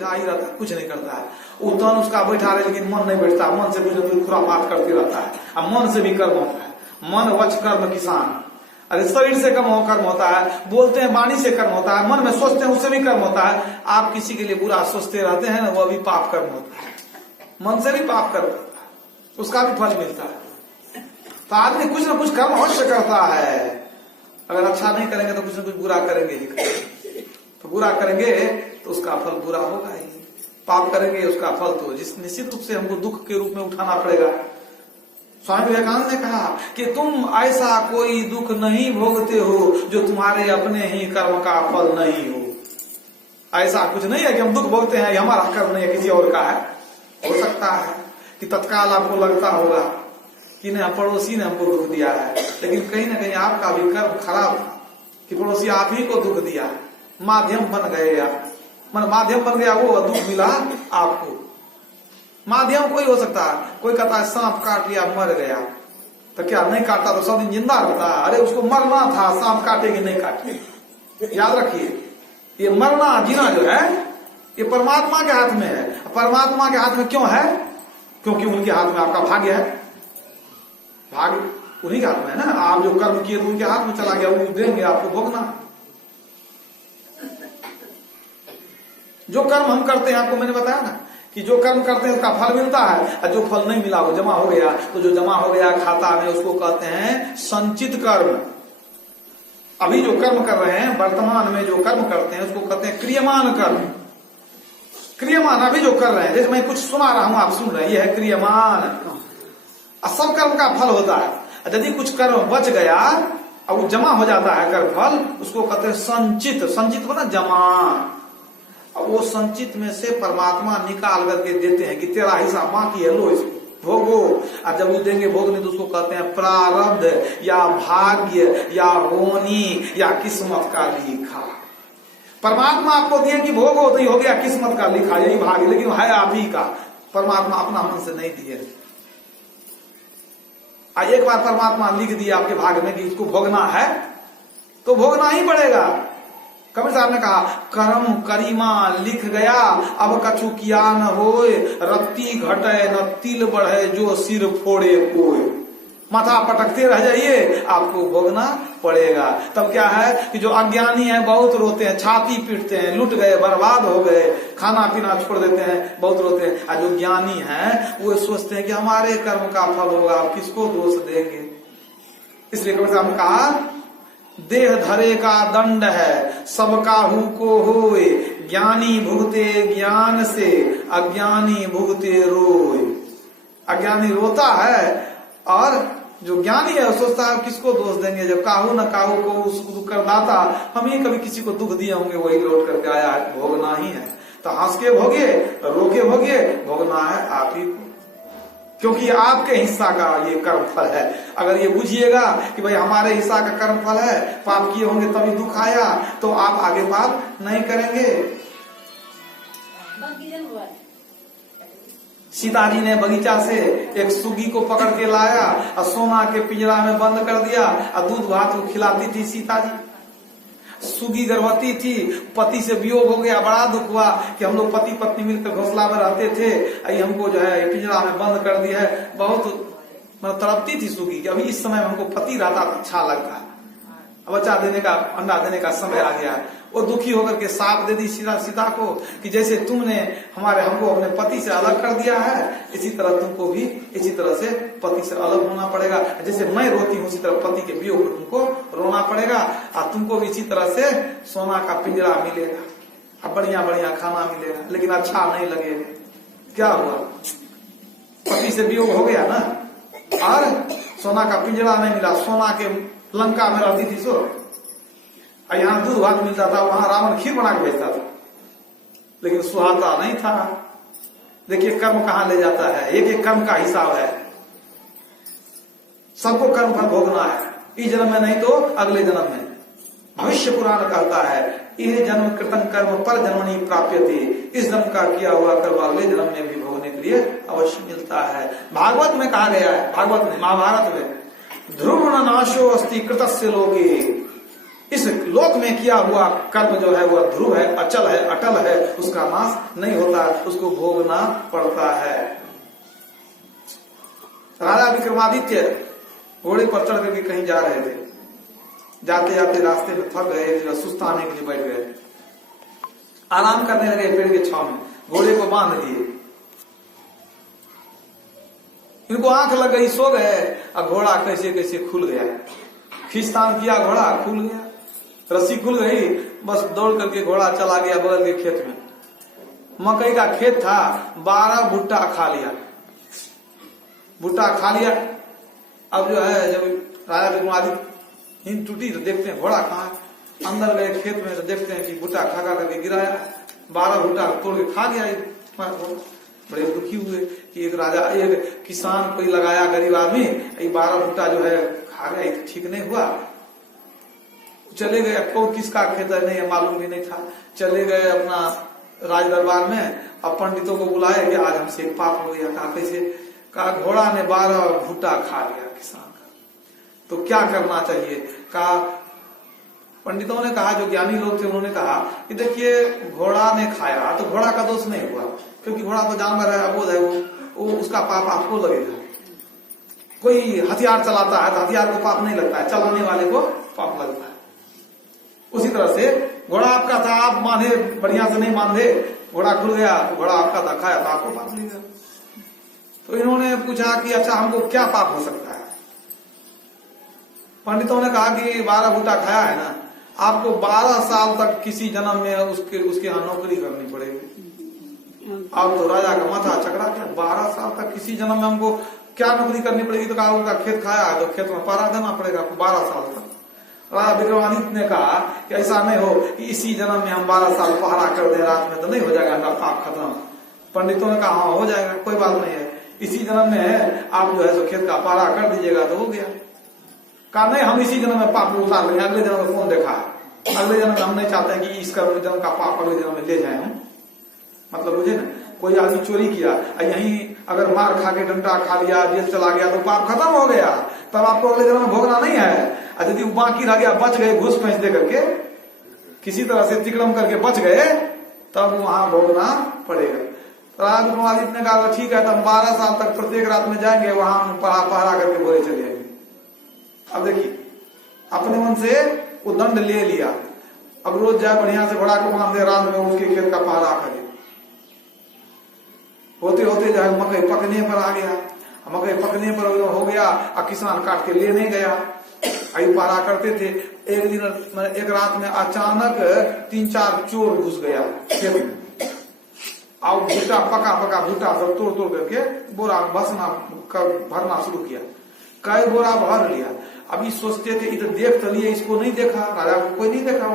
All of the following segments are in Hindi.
बैठा ही रहता है, कुछ नहीं करता है। वो तन उसका बैठा रहे लेकिन मन नहीं बैठता, मन से कुछ न कुछ खुरापात करते रहता है। अब मन से भी कर्म होता है, मन वच कर्म किसान। अरे शरीर से कर्म होता है, बोलते हैं वाणी से कर्म होता है, मन में सोचते हैं उससे भी कर्म होता है। आप किसी के लिए बुरा सोचते रहते हैं ना, वो भी पाप कर्म होता है। मन से भी पाप कर्म होता है, उसका भी फल मिलता है। तो आदमी कुछ ना कुछ कर्म अवश्य करता है। अगर अच्छा नहीं करेंगे तो कुछ ना कुछ बुरा करेंगे ही करेंगे। तो बुरा करेंगे तो उसका फल बुरा होगा ही, पाप करेंगे उसका फल तो जिस निश्चित रूप से हमको दुख के रूप में उठाना पड़ेगा। स्वामी विवेकानंद ने कहा कि तुम ऐसा कोई दुख नहीं भोगते हो जो तुम्हारे अपने ही कर्म का फल नहीं हो। ऐसा कुछ नहीं है कि हम दुख भोगते हैं, हमारा कर्म नहीं है, किसी और का है। हो सकता है कि तत्काल आपको लगता होगा कि नहीं पड़ोसी ने हमको दुख दिया है, लेकिन कहीं ना कहीं आपका भी कर्म खराब था कि पड़ोसी आप ही को दुख दिया, माध्यम बन गए आप, माध्यम बन गया, वो दुख मिला आपको। माध्यम कोई हो सकता है, कोई कहता है सांप काट लिया मर गया, तो क्या नहीं काटता तो सब दिन जिंदा रहता है? अरे उसको मरना था, सांप काटे कि नहीं काटे। याद रखिए, ये मरना जीना जो है ये परमात्मा के हाथ में है। परमात्मा के हाथ में क्यों है? क्योंकि उनके हाथ में आपका भाग्य है। भाग्य उन्हीं के हाथ में है ना। आप जो कर्म किए तो उनके हाथ में चला गया, वो देंगे आपको भोगना। जो कर्म हम करते हैं, आपको मैंने बताया ना कि जो कर्म करते हैं उसका फल मिलता है, और जो फल नहीं मिला वो जमा हो गया। तो जो जमा हो गया खाता में, उसको कहते हैं संचित कर्म। अभी जो कर्म कर रहे हैं, वर्तमान में जो कर्म करते हैं उसको कहते हैं क्रियमान कर्म। क्रियमान अभी जो कर रहे हैं, जैसे मैं कुछ सुना रहा हूं, आप सुन रहे हैं, ये है क्रियमान। सब कर्म का फल होता है। यदि कुछ कर्म बच गया और वो जमा हो जाता है कर्म फल, उसको कहते हैं संचित। संचित बना जमा। अब वो संचित में से परमात्मा निकाल करके देते हैं कि तेरा हिस्सा बाकी है, लो इसको भोगो। और जब वो देंगे भोगने तो उसको कहते हैं प्रारब्ध या भाग्य या होनी या किस्मत का लिखा। परमात्मा आपको दिए कि भोगो तो ये हो गया किस्मत का लिखा, यही भाग्य, लेकिन है आप ही का। परमात्मा अपना मन से नहीं दिए। एक बार परमात्मा लिख दिया आपके भाग्य में कि इसको भोगना है तो भोगना ही पड़ेगा। कबीर साहब ने कहा कर्म करीमा लिख गया, अब कछु किया न होए, रत्ती घटे न तिल बढ़े, जो सिर फोड़े कोय। माथा पटकते रह जाइए, आपको भोगना पड़ेगा। तब क्या है कि जो अज्ञानी है बहुत रोते हैं, छाती पीटते हैं, लुट गए, बर्बाद हो गए, खाना पीना छोड़ देते हैं, बहुत रोते हैं। और जो ज्ञानी है वो सोचते हैं कि हमारे कर्म का फल होगा, आप किसको दोष देंगे। इसलिए कबीर साहब ने कहा देह धरे का दंड है, सब काहू को होए, ज्ञानी भुगते ज्ञान से, अज्ञानी भुगते रोए। अज्ञानी रोता है और जो ज्ञानी है सोचता है किसको दोष देंगे, जब काहू न काहू को उस करदाता हम ही कभी किसी को दुख दिए होंगे, वही लौट करके आया है, भोगना ही है। तो हंस के भोगे, रो के भोगे, भोगना है आप ही को, क्योंकि आपके हिस्सा का ये कर्म फल है। अगर ये बुझिएगा कि भाई हमारे हिस्सा का कर्म फल है, पाप किए होंगे तभी दुख आया, तो आप आगे पाप नहीं करेंगे। सीता जी ने बगीचा से एक सुगी को पकड़ के लाया और सोना के पिंजरा में बंद कर दिया और दूध भात को खिलाती थी सीता जी। सुगी गर्भवती थी, पति से वियोग हो गया, बड़ा दुख हुआ कि हम लोग पति पत्नी मिलकर घोंसला में रहते थे, अभी हमको जो है पिंजरा में बंद कर दिया है। बहुत मतलब तड़पती थी सुगी कि अभी इस समय हमको पति रहता तो अच्छा लगता है, बच्चा देने का, अंडा देने का समय आ गया है। वो दुखी होकर के साप दे दी सीता को कि जैसे तुमने हमको अपने पति से अलग कर दिया है, इसी तरह तुमको भी इसी तरह से पति से अलग होना पड़ेगा। जैसे मैं रोती हूँ, इसी तरह पति के वियोग में तुमको रोना पड़ेगा, और तुमको भी इसी तरह से सोना का पिंजरा मिलेगा, अब बढ़िया बढ़िया खाना मिलेगा, लेकिन अच्छा नहीं लगेगा। क्या हुआ, पति से वियोग हो गया ना, और सोना का पिंजरा नहीं मिला। सोना के लंका में रहती थी सो, यहाँ दूध भात मिलता था, वहां रावण खीर बना के भेजता था, लेकिन सुहाता नहीं था। देखिए कर्म कहाँ ले जाता है, एक एक कर्म का हिसाब है। सबको कर्म फल भोगना है, इस जन्म में नहीं तो अगले जन्म में। भविष्य पुराण कहता है यह जन्म कृतन कर्म पर जन्मनी प्राप्यते, इस जन्म का किया हुआ कर्म अगले जन्म में भी भोगने के लिए अवश्य मिलता है। भागवत में कहा गया है, भागवत में, महाभारत में, ध्रुव नाशो अस्ति कृतस्य लोके, इस लोक में किया हुआ कर्म जो है वह ध्रुव है, अचल है, अटल है, उसका नाश नहीं होता, उसको भोगना पड़ता है। राजा विक्रमादित्य घोड़े पर चढ़ करके कहीं जा रहे थे। जाते जाते रास्ते में थक गए, सुस्ताने के लिए बैठ गए, आराम करने लगे पेड़ के छांव में। घोड़े को बांध दिए, इनको आंख लग गई, सो गए। अब घोड़ा कैसे कैसे खुल गया, खींचतान किया, घोड़ा खुल गया, रस्सी खुल गई, बस दौड़ करके घोड़ा चला गया बगल के खेत में। मकई का खेत था, 12 भुट्टा खा लिया, भुट्टा खा लिया। अब जो है जब राजा विक्रमादित्य नींद टूटी तो देखते हैं घोड़ा कहाँ है। अंदर गए खेत में तो देखते हैं कि भुट्टा खा करके गिराया, 12 भुट्टा तोड़ के खा गया। बड़े दुखी हुए कि एक राजा, एक किसान कोई लगाया गरीब आदमी, 12 भुट्टा जो है खा गया, ठीक नहीं हुआ। चले गए, कौन किसका खेत है नहीं मालूम भी नहीं था। चले गए अपना राज दरबार में, अब पंडितों को बुलाए कि आज हमसे एक पाप हो गया। कहा कैसे? कहा घोड़ा ने 12 भुट्टा खा लिया किसान का, तो क्या करना चाहिए? कहा पंडितों ने कहा, जो ज्ञानी लोग थे उन्होंने कहा कि देखिए घोड़ा ने खाया तो घोड़ा का दोष नहीं हुआ, क्योंकि घोड़ा तो जानवर है, अबोध है, वो उसका पाप आपको लगेगा। कोई हथियार चलाता है तो हथियार को पाप नहीं लगता है, चलाने वाले को पाप लगता है। उसी तरह से घोड़ा आपका था, आप बांधे बढ़िया से नहीं बांधे, घोड़ा खुल गया, घोड़ा आपका था, खाया तो आपको पाप लगेगा। तो इन्होंने पूछा कि अच्छा हमको क्या पाप हो सकता है? पंडितों ने कहा कि 12 भुट्टा खाया है ना, आपको 12 साल तक किसी जन्म में उसके यहाँ नौकरी करनी पड़ेगी। अब तो राजा का माथा चकरा गया, 12 साल तक किसी जन्म में हमको क्या नौकरी करनी पड़ेगी? तो कहा उनका खेत खाया है तो खेत में पहरा देना पड़ेगा 12 साल तक। राजा विक्रमादित्य ने कहा कि ऐसा नहीं हो कि इसी जन्म में हम 12 साल पहरा कर दे, रात में तो नहीं हो जाएगा हमारा पाप खत्म। पंडितों ने कहा हाँ हो जाएगा, कोई बात नहीं है, इसी जन्म में आप जो है सो खेत का पहरा कर दीजिएगा तो हो गया। कहा नहीं, हम इसी जन्म में पाप उतार लेंगे, अगले जन्म में कौन देखा है, अगले जन्म में हम नहीं चाहते हैं कि इस कर्म जन्म का पाप अगले जन्म में ले जाए हम। मतलब बुझे ना, कोई आदमी चोरी किया, यही अगर मार खा के डंडा खा लिया, जेल चला गया तो पाप खत्म हो गया, तब आपको अगले जन्म में भोगना नहीं है। यदि बाकी रह गया, बच गए, घूस पैंच दे करके किसी तरह से तिक्रम करके बच गए, तब वहां भोगना पड़ेगा। तो राजा विक्रमादित्य ने कहा ठीक है, तो हम 12 साल तक प्रत्येक रात में जाएंगे, वहां पहरा करके भोरे चले जाएंगे। अब देखिए अपने मन से वो दंड ले लिया, अब रोज जाए बढ़िया से घोड़ा को बांध दे, रात में उसके खेत का पहरा करे। होते होते जो है मकई पकने पर आ गया, मकई पकने पर हो गया, और किसान काट के ले नहीं गया, आई पहरा करते थे। एक दिन एक रात में अचानक 3-4 चोर घुस गया खेत में, और भुट्टा पका भुट्टा सब तोड़ तोड़ करके बोरा भरना शुरू किया। कई बोरा भर लिया। अभी सोचते थे इधर देख तो लिए, इसको नहीं देखा, राजा को कोई नहीं देखा।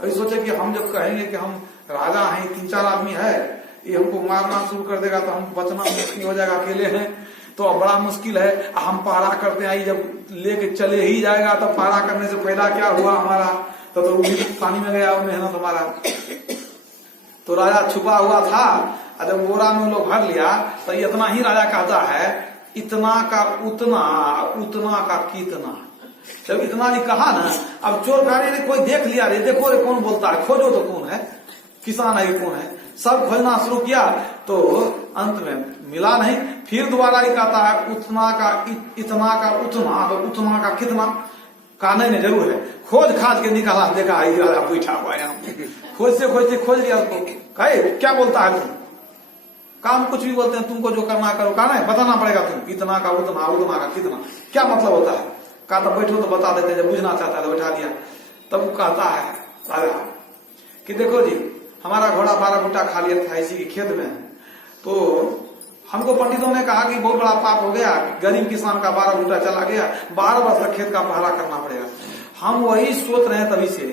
अभी सोचे कि हम जब कहेंगे कि हम राजा हैं, 3-4 आदमी है, ये हमको मारना शुरू कर देगा तो हम बचना मुश्किल हो जाएगा, अकेले हैं तो अब बड़ा मुश्किल है। हम पहरा करते हैं, जब लेके चले ही जाएगा तो पहरा करने से फायदा क्या हुआ हमारा, तो पानी में गया और मेहनत हमारा। तो राजा छुपा हुआ था, जब बोरा में लोग भर लिया तो इतना ही राजा कहता है, इतना का उतना, उतना का कितना। जब इतना नहीं कहा ना, अब चोर खाने ने कोई देख लिया, रे देखो रे कौन बोलता है, खोजो तो कौन है, किसान है कौन है, सब खोजना शुरू किया तो अंत में मिला नहीं। फिर दोबारा ही कहता है उतना का इतना का उतना, तो उतना का कितना। कहने में जरूर है, खोज खाज के निकाला, देखा राजा बैठा हुआ यहाँ, खोज से खोज लिया उसको। कहे क्या बोलता है तुम, काम कुछ भी बोलते हैं, तुमको जो करना करो, कहना है बताना पड़ेगा, तुम इतना का उतना, उतना का कितना, क्या मतलब होता है। कहा तो बैठो तो बता देते, जब बुझना चाहता है तो बैठा दिया। तब वो कहता है राजा कि देखो जी, हमारा घोड़ा 12 भुट्टा खा लिया था इसी के खेत में, तो हमको पंडितों ने कहा कि बहुत बड़ा पाप हो गया, गरीब किसान का 12 भुट्टा चला गया, 12 वर्ष तक खेत का पहरा करना पड़ेगा। हम वही सोच रहे हैं तभी से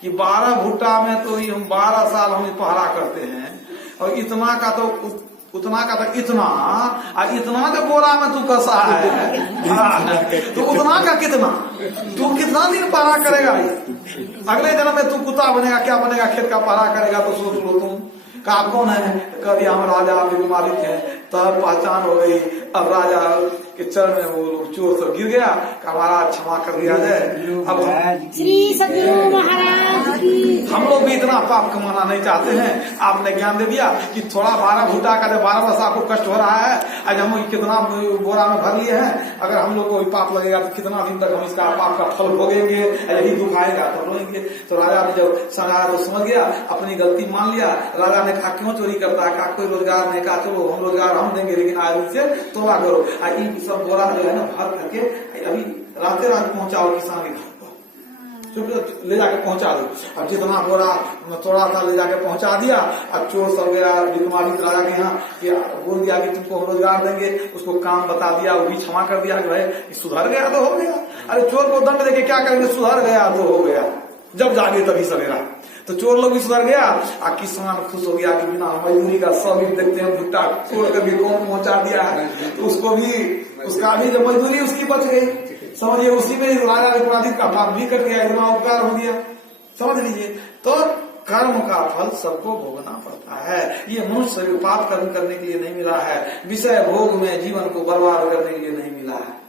कि 12 भुट्टा में तो हम 12 साल हम पहरा करते हैं, और इतना का तो उतना का तो इतना, और इतना जो बोरा में तू कसा है तो उतना का कितना, तू कितना दिन पहरा करेगा, अगले जन्म में तू कुत्ता बनेगा, क्या बनेगा, खेत का पहरा करेगा। तो सोच लो तुम, कहा कौन है, कभी हम राजा विक्रमादित्य हैं। तब पहचान हो गई, अब राजा कि चरण में वो लोग चोर सब गिर गया कि हमारा क्षमा कर दिया जाए। अब श्री सद्गुरु महाराज की। हम लोग भी इतना पाप कमाना नहीं चाहते हैं। आपने ज्ञान दे दिया कि थोड़ा 12 घूटा का 12 वर्ष आपको कष्ट हो रहा है, आज हम कितना बोरा में भर लिए हैं, अगर हम लोग को पाप लगेगा तो कितना दिन तक हम इसका पाप का फल भोगेंगे, यही दुख आएगा तो रोएंगे। तो राजा ने जब समझाया तो समझ गया, अपनी गलती मान लिया। राजा ने कहा क्यों चोरी करता है, कहा कोई रोजगार नहीं, कहा चलो हम रोजगार हम देंगे लेकिन आज उनसे तोबा करो। सब बोरा जो है ना भर करके अभी राते रात पहुंचाओ किसान के घर को, ले जाके पहुंचा दो। अब जितना बोरा तोड़ा था ले जाके पहुंचा दिया। अब चोर सब गया विक्रमादित्य राजा के यहाँ कि बोल दिया कि तुमको हम रोजगार देंगे, उसको काम बता दिया, वो भी क्षमा कर दिया कि भाई सुधर गया तो हो गया। अरे चोर को दंड देके क्या करेंगे, सुधर गया तो हो गया, जब जागे तभी सवेरा। तो चोर लोग भी सुधर गया, किसान खुश हो गया कि बिना मजदूरी का सब देखते हैं भुट्टा चोर करके कौन पहुंचा दिया है, तो उसको भी उसका भी जब मजदूरी उसकी बच गई, समझिए उसी में राजा विक्रमादित्य का पाप भी कट गया, इतना उपकार हो गया, समझ लीजिए। तो कर्म का फल सबको भोगना पड़ता है। ये मनुष्य शरीर पाप कर्म करने के लिए नहीं मिला है, विषय भोग में जीवन को बर्बाद करने के लिए नहीं मिला है।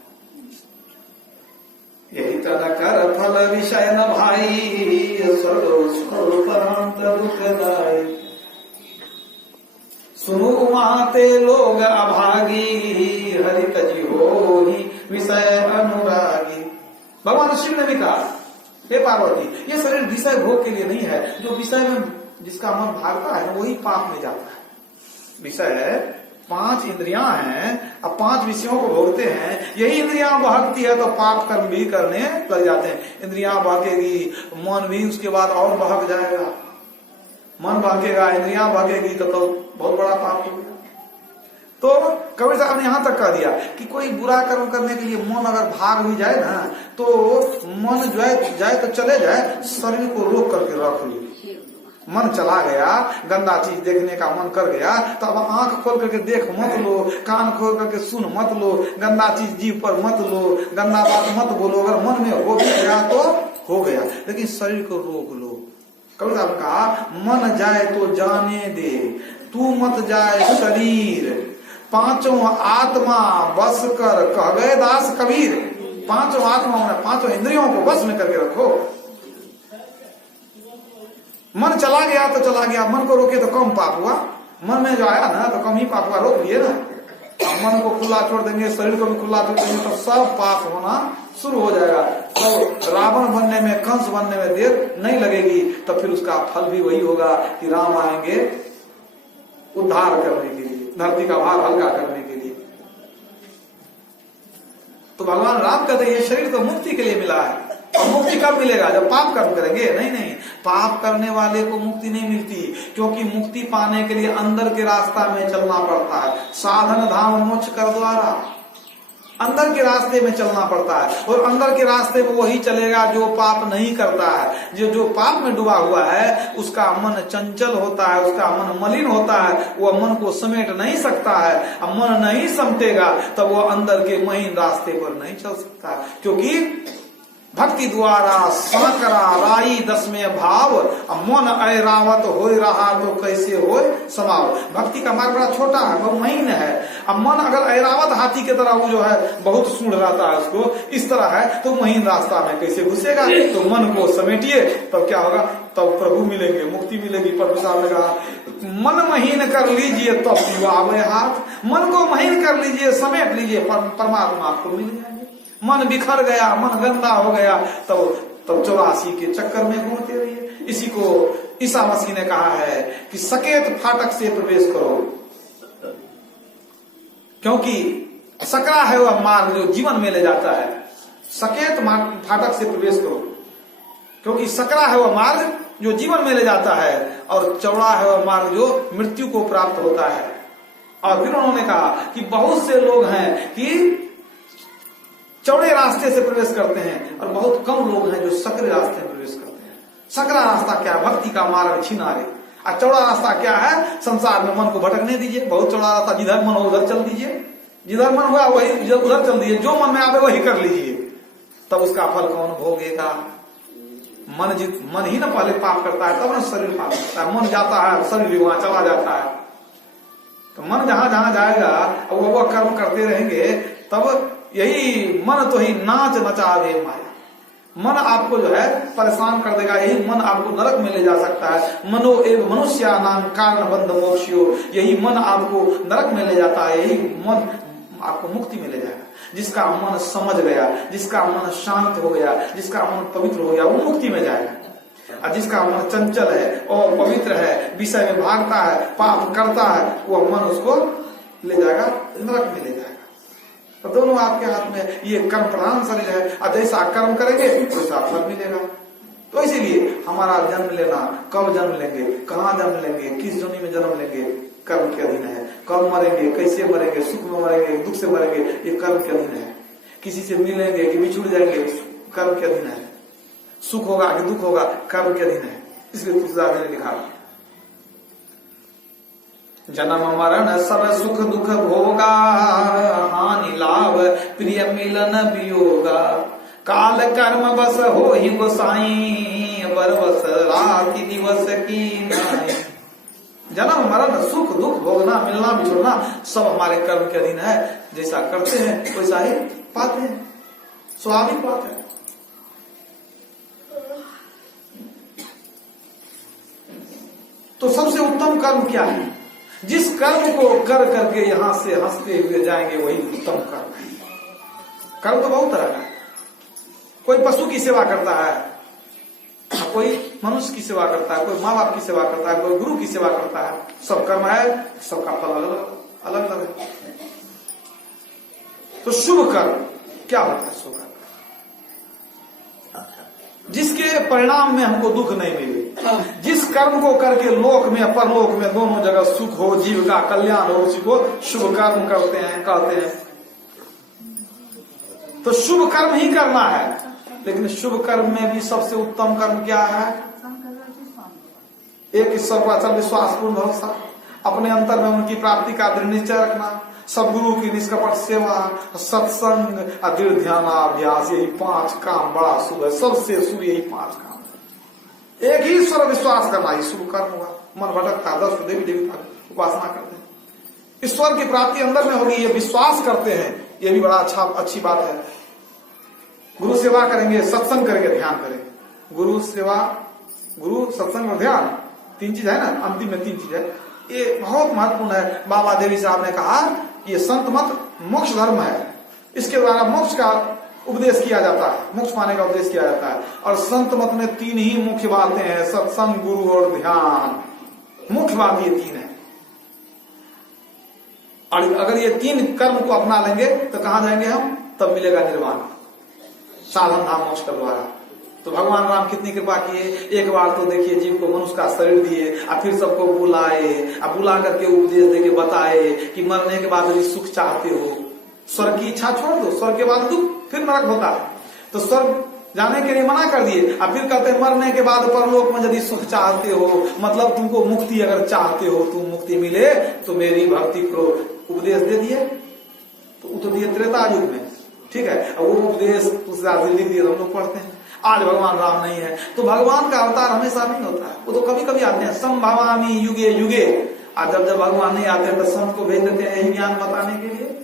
यही तन कर फल विषय न भाई, स्वरूप दुखदाई। सुनो माते लोग अभागी, हरि तजी हो ही विषय अनुरागी। भगवान शिव ने भी कहा हे पार्वती, ये शरीर विषय भोग के लिए नहीं है, जो विषय में जिसका मन भागता है वही पाप में जाता है। विषय 5 इंद्रियां हैं, अब 5 विषयों को भोगते हैं, यही इंद्रियां भागती है तो पाप कर्म भी करने लग जाते हैं। इंद्रियां भागेगी, मन भी उसके बाद और भाग जाएगा, मन भागेगा, इंद्रियां भागेगी तो बहुत बड़ा पाप हो गया। तो कबीर साहब ने यहां तक कह दिया कि कोई बुरा कर्म करने के लिए मन अगर भाग भी जाए ना, तो मन जाए तो चले जाए, शरीर को रोक करके रख ली। मन चला गया, गंदा चीज देखने का मन कर गया, तो अब आंख खोल करके देख मत लो, कान खोल करके सुन मत लो, गंदा चीज जीभ पर मत लो, गंदा बात मत बोलो। अगर मन में हो गया तो हो गया, लेकिन शरीर को रोक लो। कबीर साहब ने कहा मन जाए तो जाने दे, तू मत जाए शरीर, 5 आत्मा बस कर कह गए दास कबीर। 5 आत्मा 5 इंद्रियों को बस में करके रखो। मन चला गया तो चला गया, मन को रोके तो कम पाप हुआ, मन में जो आया ना तो कम ही पाप हुआ, रोक लिए ना। मन को खुला छोड़ देंगे, शरीर को भी खुला छोड़ देंगे तो सब पाप होना शुरू हो जाएगा। तो रावण बनने में, कंस बनने में देर नहीं लगेगी, तो फिर उसका फल भी वही होगा कि राम आएंगे उद्धार करने के लिए, धरती का भार हल्का करने के लिए। तो भगवान राम कहते हैं ये शरीर तो मुक्ति के लिए मिला है, और मुक्ति कब मिलेगा, जब पाप कर्म करेंगे। नहीं, पाप करने वाले को मुक्ति नहीं मिलती, क्योंकि मुक्ति पाने के लिए अंदर के रास्ता में चलना पड़ता है। साधन धाम मोक्ष कर द्वारा अंदर के रास्ते में चलना पड़ता है, और अंदर के रास्ते में वही चलेगा जो पाप नहीं करता है। जो पाप में डूबा हुआ है उसका मन चंचल होता है, उसका मन मलिन होता है, वह मन को समेट नहीं सकता है। अब मन नहीं समेटेगा तब वह अंदर के महीन रास्ते पर नहीं चल सकता, क्योंकि भक्ति द्वारा साकरा राई 10वें भाव, मन ऐरावत हो रहा तो कैसे हो समाव। भक्ति का मार्ग बड़ा छोटा है, बहुत महीन है। अब मन अगर ऐरावत हाथी की तरह वो जो है बहुत सूंढ रहता है, उसको इस तरह है तो महीन रास्ता में कैसे घुसेगा। तो मन को समेटिए, तब क्या होगा, तब प्रभु मिलेंगे, मुक्ति मिलेगी। प्रभु साहब ने कहा मन महीन कर लीजिए तब युवा हाथ, मन को महीन कर लीजिए, समेट लीजिए, परमात्मा आपको मिल जाएंगे। मन बिखर गया, मन गंदा हो गया, तब 84 के चक्कर में घूमते रहिए। इसी को ईसा मसीह ने कहा है कि सकेत फाटक से प्रवेश करो, क्योंकि सकरा है वह मार्ग जो जीवन में ले जाता है। सकेत फाटक से प्रवेश करो, क्योंकि सकरा है वह मार्ग जो जीवन में ले जाता है, और चौड़ा है वह मार्ग जो मृत्यु को प्राप्त होता है। और फिर उन्होंने कहा कि बहुत से लोग हैं कि चौड़े रास्ते से प्रवेश करते हैं, और बहुत कम लोग हैं जो सकरे रास्ते में प्रवेश करते हैं। सकरा रास्ता क्या है, भक्ति का मार्ग छिनारे। और चौड़ा रास्ता क्या है, संसार में मन को भटकने दीजिए। बहुत चौड़ा रास्ता, जिधर मन हो उधर चल दीजिए, जिधर मन हुआ वही उधर चल दीजिए, जो मन में आवे वही कर लीजिए, तब उसका फल कौन भोगेगा। मन ही ना पहले पाप करता है, तब ना शरीर पाप करता है। मन जाता है, शरीर भी वहां चला जाता है। तो मन जहां जहां जाएगा, अब वह कर्म करते रहेंगे, तब यही मन तो ही नाच नचावे माया। मन आपको जो है परेशान कर देगा, यही मन आपको नरक में ले जा सकता है। मनो एव मनुष्या नाम कारण बंध मोक्षियो, यही मन आपको नरक में ले जाता है, यही मन आपको मुक्ति में ले जाएगा। जिसका मन समझ गया, जिसका मन शांत हो गया, जिसका मन पवित्र हो गया, वो मुक्ति में जाएगा। और जिसका मन चंचल है और पवित्र है, विषय में भागता है, पाप करता है, वो मन उसको ले जाएगा, नरक में ले जाएगा। तो दोनों आपके हाथ में, ये कर्म प्रधान शरीर है, और जैसा कर्म करेंगे वैसा फल मिलेगा। तो इसीलिए हमारा जन्म लेना, कब जन्म लेंगे, कहाँ जन्म लेंगे, किस जोनी में जन्म लेंगे, कर्म के अधीन है। कब मरेंगे, कैसे मरेंगे, सुख में मरेंगे, दुख से मरेंगे, ये कर्म के अधीन है। किसी से मिलेंगे कि बिछुड़ जाएंगे, कर्म के अधीन है। सुख होगा कि दुख होगा, कर्म के अधीन है। इसलिए तुलसीदास ने लिखा, जन्म मरण सब सुख दुख भोगा, हानि लाभ प्रिय मिलन वियोगा, काल कर्म बस हो ही गोसाई, बरबस राति दिवस की नाई। जन्म मरण सुख दुख भोगना, मिलना बिछुड़ना सब हमारे कर्म के अधीन है। जैसा करते हैं वैसा ही पाते हैं, स्वाभाविक बात है। तो सबसे उत्तम कर्म क्या है? जिस कर्म को कर करके यहां से हंसते हुए जाएंगे वही उत्तम कर्म है। कर्म तो बहुत तरह का है। कोई पशु की सेवा करता है, कोई मनुष्य की सेवा करता है, कोई माँ बाप की सेवा करता है, कोई गुरु की सेवा करता है। सब कर्म है, सबका फल अलग अलग है। तो शुभ कर्म क्या होता है? शुभ कर्म जिसके परिणाम में हमको दुख नहीं मिले, जिस कर्म को करके लोक में परलोक में दोनों जगह सुख हो, जीव का कल्याण हो, उसी को शुभ कर्म कहते हैं। तो शुभ कर्म ही करना है। लेकिन शुभ कर्म में भी सबसे उत्तम कर्म क्या है? एक ईश्वर पर अचल विश्वासपूर्ण भरोसा, अपने अंतर में उनकी प्राप्ति का दृढ़ निश्चय रखना, सदगुरु की निष्कपट सेवा, सत्संग, दृढ़ ध्यानाभ्यास, यही 5 काम बड़ा शुभ है। सबसे शुभ यही 5 काम। एक ही ईश्वर विश्वास करना ही शुभ कर्म हुआ। मन भटकता, 10 देवी देवता उपासना करते हैं, ईश्वर की प्राप्ति अंदर में होगी, ये विश्वास करते हैं, ये भी बड़ा अच्छी बात है। गुरु सेवा करेंगे, सत्संग करेंगे, ध्यान करेंगे। गुरु सेवा, गुरु सत्संग और ध्यान 3 चीज है ना, अंतिम में 3 चीज है। ये बहुत महत्वपूर्ण है। बाबा देवी साहब ने कहा ये संत मत मोक्ष धर्म है, इसके द्वारा मोक्ष का उपदेश किया जाता है, मोक्ष पाने का उपदेश किया जाता है। और संत मत में 3 ही मुख्य बातें हैं, सत्संग, गुरु और ध्यान। मुख्य बात ये 3 है। और अगर ये 3 कर्म को अपना लेंगे तो कहां जाएंगे हम? तब मिलेगा निर्वाण, साधन धाम मोक्ष का द्वारा। तो भगवान राम कितनी कृपा किए। एक बार तो देखिए जीव को मनुष्य का शरीर दिए, और फिर सबको बुलाए, अब बुला करके उपदेश देके बताए कि मरने के बाद यदि सुख चाहते हो, स्वर्ग की इच्छा छोड़ दो, स्वर्ग के बाद दुख, फिर नरक होता है। तो स्वर्ग जाने के लिए मना कर दिए, और फिर कहते हैं मरने के बाद परलोक में यदि सुख चाहते हो, मतलब तुमको मुक्ति अगर चाहते हो, तुम मुक्ति मिले तो मेरी भक्ति करो। उपदेश दे दिए, तो वो तो दिए त्रेता युग में, ठीक है। वो उपदेश तुलसीदास लिख दिए, हम लोग पढ़ते हैं। आज भगवान राम नहीं है, तो भगवान का अवतार हमेशा नहीं होता है, वो तो कभी कभी आते हैं। संभवामी युगे युगे, आज जब भगवान नहीं आते हैं तो संत को भेज देते हैं यही ज्ञान बताने के लिए।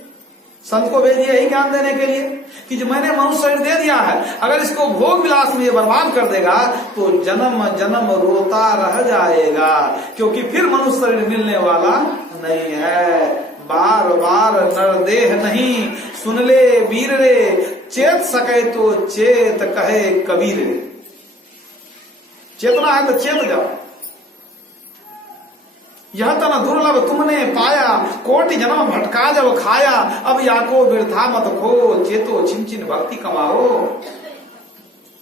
संत को भेजिए यही ज्ञान देने के लिए कि जो मैंने मनुष्य शरीर दे दिया है, अगर इसको भोग विलास में ये बर्बाद कर देगा तो जन्म जन्म रोता रह जाएगा, क्योंकि फिर मनुष्य शरीर मिलने वाला नहीं है। बार बार नरदेह नहीं, सुन ले वीर रे, चेत सके तो चेत कहे कबीर रे। चेतना है तो चेत जाओ। यह तना दुर्लभ तुमने पाया, कोटि जन्म भटका जब खाया, अब याको वृथा मत खो, चेतो छिन भक्ति कमाओ।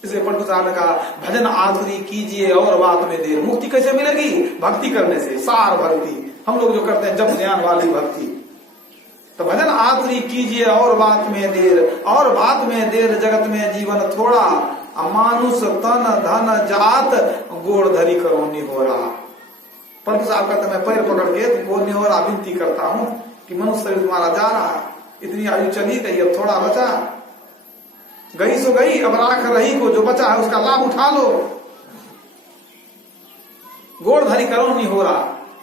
इसलिए पंडित साहब ने कहा भजन आतुरी कीजिए और बात में देर। मुक्ति कैसे मिलेगी? भक्ति करने से, सार भक्ति। हम लोग जो करते हैं जप ध्यान वाली भक्ति। तो भजन आतुरी कीजिए और बात में देर, और बात में देर जगत में जीवन थोड़ा, अमानुष तन धन जात गोड़ धरी करो निहोरा। पंडित साहब कहते मैं पैर पकड़ के तुमको निहोरा विनती करता हूं कि मनुष्य शरीर तुम्हारा जा रहा है, इतनी आयु चली गई, अब थोड़ा बचा, गई सो गई, अब राख रही को जो बचा है उसका लाभ उठा लो। गोड़ धरी करो निहोरा,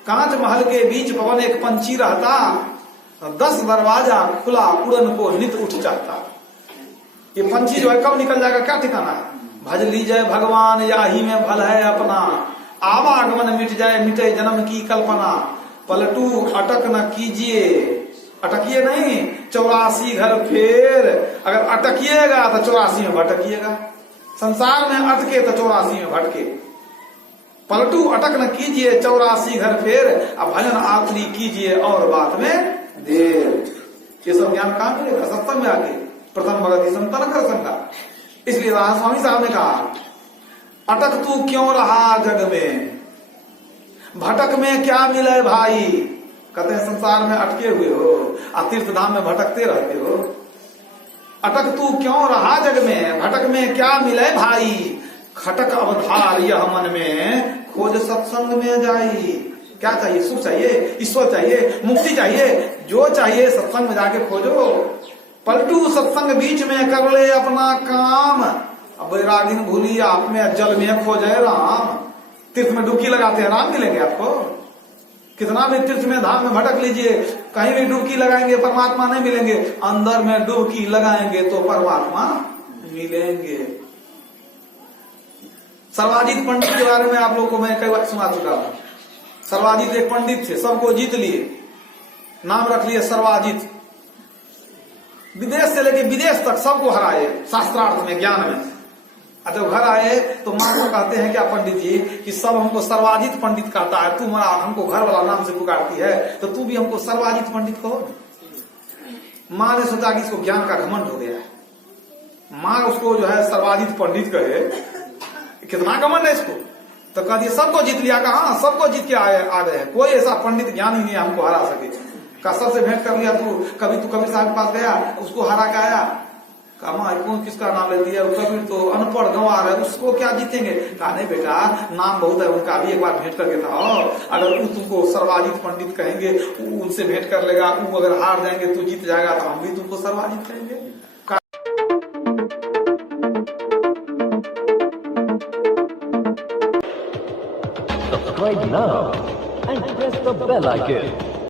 कांच महल के बीच पवन एक पंछी रहता, 10 दरवाजा खुला उड़न को नित उठ जाता। ये पंछी जो है कब निकल जाएगा क्या ठिकाना है। भज लीजिए भगवान याही में भल है अपना, आवागमन मिट जाए मिटे जन्म की कल्पना। पलटू अटक न कीजिए, अटकिए नहीं 84 घर फेर। अगर अटकिएगा तो 84 में भटकिएगा, संसार में अटके तो 84 में भटके। पलटू अटक न कीजिए 84 घर फेर, अब भजन आखिरी कीजिए और बात में देर। ये सब ज्ञान कहां मिलेगा, सत्संग में आके। प्रथम भगति संतन कर संगा। इसलिए राधा स्वामी साहब ने कहा अटक तू क्यों रहा जग में, भटक में क्या मिले भाई। कहते हैं संसार में अटके हुए हो और तीर्थ धाम में भटकते रहते हो। अटक तू क्यों रहा जग में, भटक में क्या मिले भाई। खटक अवधार यह मन में, खोज सत्संग में जाई। क्या चाहिए, सुख चाहिए, ईश्वर चाहिए, मुक्ति चाहिए, जो चाहिए सत्संग में जाके खोजो। पलटू सत्संग बीच में कर ले अपना काम, अब बैरागिन भूली आप में जल में खोजे राम। तीर्थ में डुबकी लगाते हैं राम मिलेंगे आपको। कितना भी तीर्थ में धाम में भटक लीजिए, कहीं भी डुबकी लगाएंगे परमात्मा नहीं मिलेंगे। अंदर में डुबकी लगाएंगे तो परमात्मा मिलेंगे। सर्वाजित पंडित के बारे में आप लोगों को मैं कई बार सुना चुका हूं। सर्वाजित एक पंडित थे, सबको जीत लिए, नाम रख लिए सर्वाजित। विदेश से लेके विदेश तक सबको हराए शास्त्रार्थ में, ज्ञान में। जब घर आए तो मां को कहते हैं क्या पंडित जी कि सब हमको सर्वाजित पंडित कहता है, तू हमारा हमको घर वाला नाम से पुकारती है तो तू भी हमको सर्वाजित पंडित कहो। मां ने सोचा कि इसको ज्ञान का घमंड हो गया है। मां उसको जो है सर्वाजित पंडित कहे, कितना घमंड है इसको। तो कह दिया सबको जीत लिया। कहा सबको जीत के आ गए, कोई ऐसा पंडित ज्ञान ही नहीं हमको हरा सके। का सबसे भेंट कर लिया तू कबीर साहब के पास गया, उसको हरा के आया। कहा कौन किसका नाम लेती है, कबीर तो अनपढ़ गंवार है, उसको क्या जीतेंगे। कहा नहीं बेटा नाम बहुत है उनका, भी एक बार भेंट करके था। अगर वो तुमको सर्वाजित पंडित कहेंगे, उनसे भेंट कर लेगा, वो अगर हार जाएंगे तू जीत जाएगा तो हम भी तुमको सर्वाजित कहेंगे। Subscribe now and press the bell icon.